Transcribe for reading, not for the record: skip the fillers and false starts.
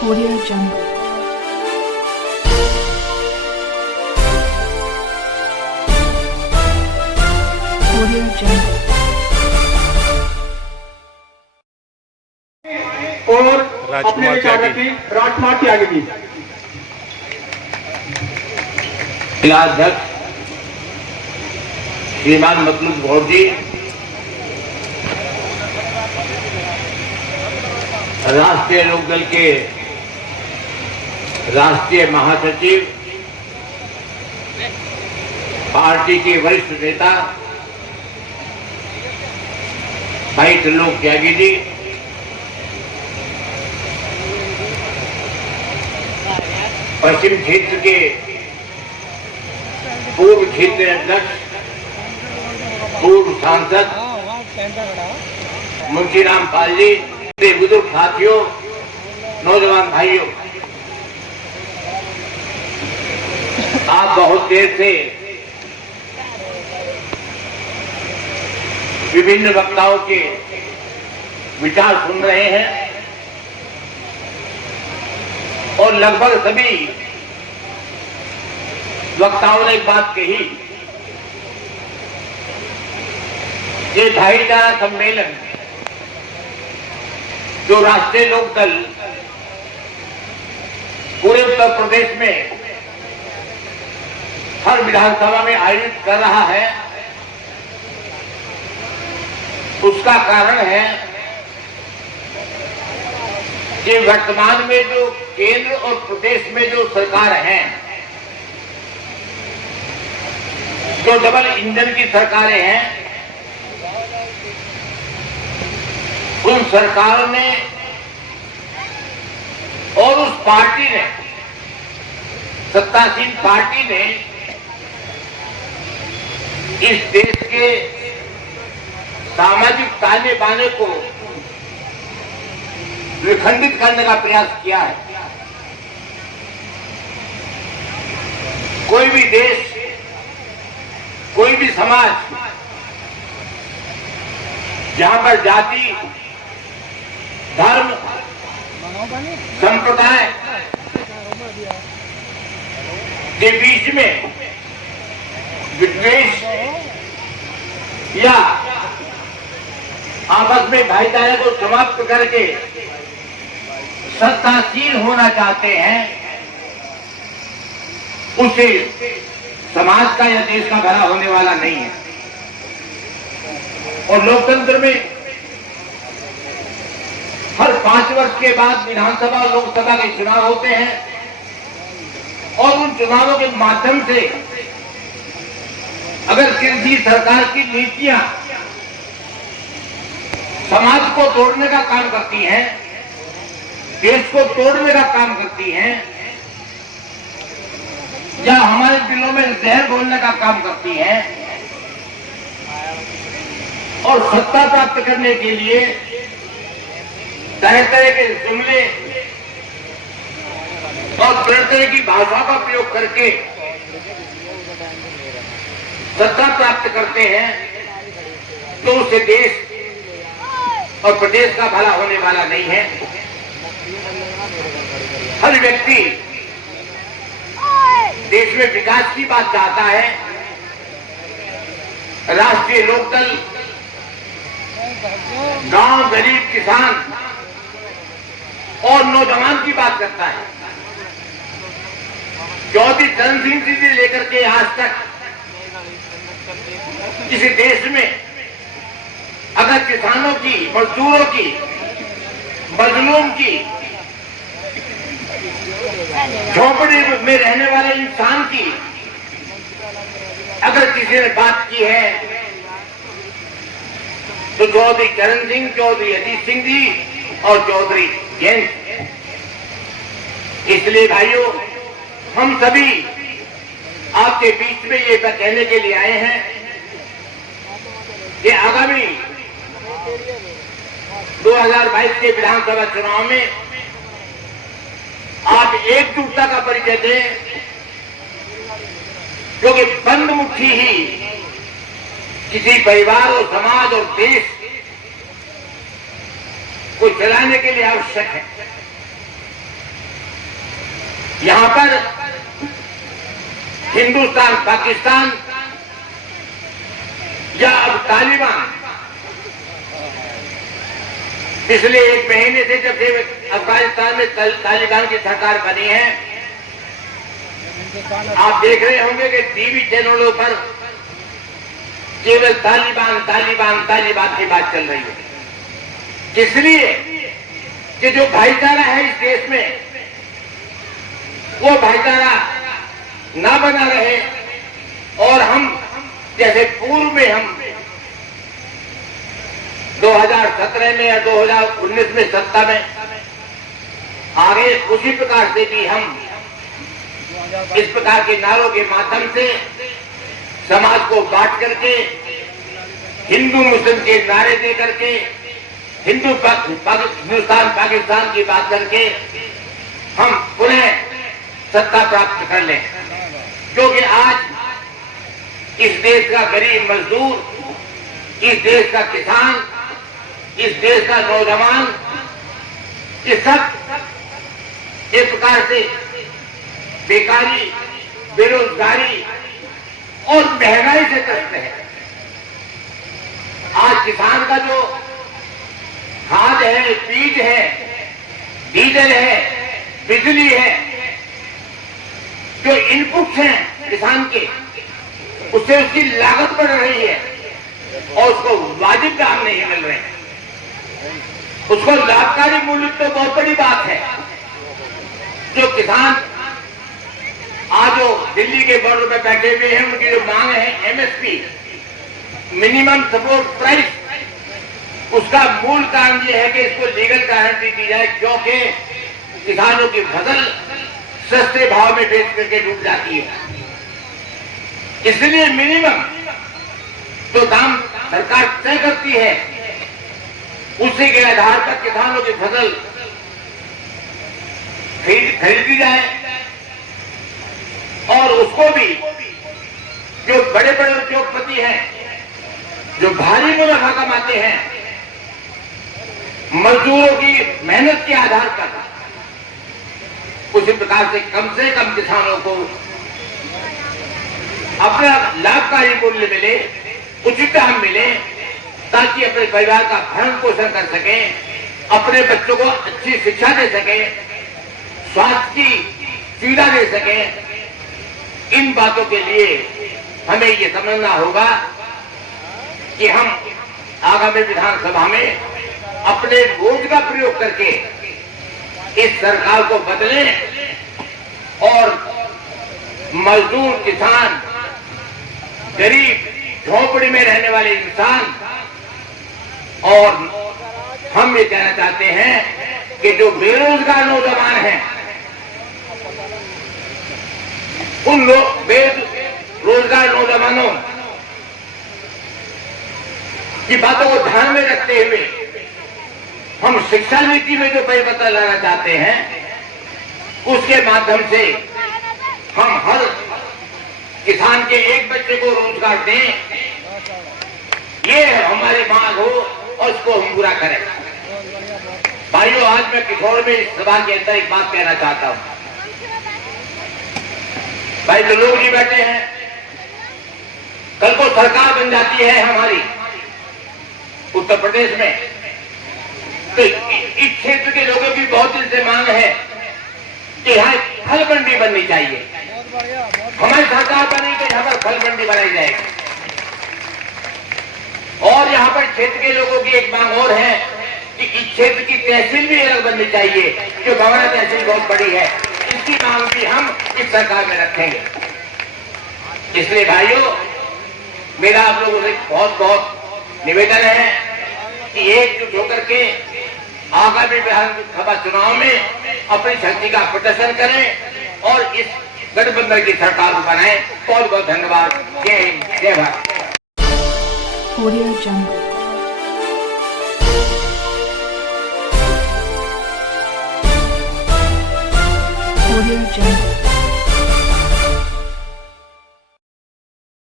Audio Jungle. Audio Jungle. और अपने विचार रखें राजकुमार त्यागी जी। जिलाध्यक्ष श्रीमान मतलूब गौर जी, राष्ट्रीय लोकदल के राष्ट्रीय महासचिव, पार्टी के वरिष्ठ नेता भाई त्रिलोक त्यागी जी, पश्चिम क्षेत्र के पूर्व क्षेत्र अध्यक्ष, पूर्व सांसद मुंशी रामपाल जी, बुजुर्ग साथियों, नौजवान भाइयों, आप बहुत देर से विभिन्न वक्ताओं के विचार सुन रहे हैं और लगभग सभी वक्ताओं ने एक बात कही, ये भाईचारा सम्मेलन जो राष्ट्रीय लोकदल पूरे उत्तर प्रदेश में हर विधानसभा में आयोजित कर रहा है, उसका कारण है कि वर्तमान में जो केंद्र और प्रदेश में जो सरकार है, जो डबल इंजन की सरकारें हैं, उन सरकारों ने और उस पार्टी ने, सत्तासीन पार्टी ने इस देश के सामाजिक ताने बाने को विखंडित करने का प्रयास किया है। कोई भी देश, कोई भी समाज जहां पर जाति, धर्म, संप्रदाय के बीच में विद्वेष या आपस में भाईचारे को समाप्त करके सत्तासीन होना चाहते हैं, उसे समाज का या देश का भला होने वाला नहीं है। और लोकतंत्र में हर 5 वर्ष के बाद विधानसभा और लोकसभा के चुनाव होते हैं और उन चुनावों के माध्यम से अगर किसी सरकार की नीतियां समाज को तोड़ने का काम करती हैं, देश को तोड़ने का काम करती हैं, या हमारे दिलों में जहर घोलने का काम करती हैं, और सत्ता प्राप्त करने के लिए तरह तरह के जुमले और तरह तरह की भाषा का प्रयोग करके सत्ता प्राप्त करते हैं, तो उससे देश और प्रदेश का भला होने वाला नहीं है। हर व्यक्ति देश में विकास की बात चाहता है। राष्ट्रीय लोकदल गांव, गरीब, किसान और नौजवान की बात करता है। चौधरी चरण सिंह जी से लेकर के आज तक इस देश में अगर किसानों की, मजदूरों की, मजलूम की, झोपड़ी में रहने वाले इंसान की अगर किसी ने बात की है, तो चौधरी चरण सिंह, चौधरी अजीत सिंह जी और चौधरी जैन। इसलिए भाइयों, हम सभी आपके बीच में ये कहने के लिए आए हैं कि आगामी 2022 के विधानसभा चुनाव में आप एकजुटता का परिचय दें, क्योंकि बंद मुट्ठी ही किसी परिवार और समाज और देश को चलाने के लिए आवश्यक है। यहां पर हिंदुस्तान पाकिस्तान या अब तालिबान पिछले 1 महीने से जब से अफगानिस्तान में तालिबान की सरकार बनी है, आप देख रहे होंगे कि टीवी चैनलों पर केवल तालिबान तालिबान तालिबान की बात चल रही है। इसलिए कि जो भाईचारा है इस देश में, वो भाईचारा ना बना रहे और हम जैसे पूर्व में हम 2017 में या 2019 में सत्ता में आगे, उसी प्रकार से भी हम इस प्रकार के नारों के माध्यम से समाज को बांट करके, हिंदू मुस्लिम के नारे दे करके, हिंदुस्तान पाकिस्तान की बात करके हम पुनः सत्ता प्राप्त कर लें। क्योंकि आज इस देश का गरीब मजदूर, इस देश का किसान, इस देश का नौजवान, ये सब एक प्रकार से बेकारी, बेरोजगारी और महंगाई से त्रस्त है। आज किसान का जो खाद है, बीज है, डीजल है, बिजली है, जो इनपुट्स हैं किसान के, उससे उसकी लागत बढ़ रही है और उसको वाजिब दाम नहीं मिल रहे हैं। उसको लाभकारी मूल्य तो बहुत बड़ी बात है। जो किसान आज जो दिल्ली के बॉर्डर पे बैठे हुए हैं, उनकी जो मांग है एमएसपी, मिनिमम सपोर्ट प्राइस, उसका मूल कारण यह है कि इसको लीगल गारंटी दी जाए, क्योंकि किसानों की फसल सस्ते भाव में बेच करके डूब जाती है। इसलिए मिनिमम जो दाम सरकार तय करती है, उसी के आधार पर किसानों की फसल खरीदी जाए और उसको भी जो बड़े बड़े उद्योगपति हैं, जो भारी मुनाफा कमाते हैं, मजदूरों की मेहनत के आधार पर, उसी प्रकार से कम किसानों को अपना लाभकारी मूल्य मिले, उचित दाम मिले, ताकि अपने परिवार का भरण पोषण कर सके, अपने बच्चों को अच्छी शिक्षा दे सके, स्वास्थ्य की सुविधा दे सके। इन बातों के लिए हमें ये समझना होगा कि हम आगामी विधानसभा में अपने वोट का प्रयोग करके इस सरकार को बदलें और मजदूर, किसान, गरीब, झोपड़ी में रहने वाले इंसान, और हम ये कहना चाहते हैं कि जो बेरोजगार नौजवान हैं, उन बेरोजगार नौजवानों की बातों को ध्यान में रखते हुए हम शिक्षा नीति में जो परिवर्तन लाना चाहते हैं, उसके माध्यम से हम हर किसान के एक बच्चे को रोजगार दें, ये हमारी मांग हो और इसको हम पूरा करें। भाइयों, आज मैं किशोर में इस सभा के अंदर एक बात कहना चाहता हूं। भाई, जो लोग नहीं बैठे हैं, कल को सरकार बन जाती है हमारी उत्तर प्रदेश में, तो इस क्षेत्र के लोगों की बहुत दिन से मांग है कि यहाँ फल मंडी बननी चाहिए। हमारी सरकार बनी तो यहाँ पर फल मंडी बनाई जाएगी। और यहाँ पर क्षेत्र के लोगों की एक मांग और है कि इस क्षेत्र की तहसील भी अलग बननी चाहिए, जो भवना तहसील बहुत बड़ी है। इसकी मांग भी हम इस सरकार में रखेंगे। इसलिए भाइयों, मेरा आप लोगों से बहुत बहुत निवेदन है कि एकजुट होकर के आगामी विधानसभा चुनाव में अपनी शक्ति का प्रदर्शन करें और इस गठबंधन की सरकार को बनाएं। बहुत बहुत धन्यवाद। जय हिंद, जय Bharat. Audio Jungle. Audio Jungle.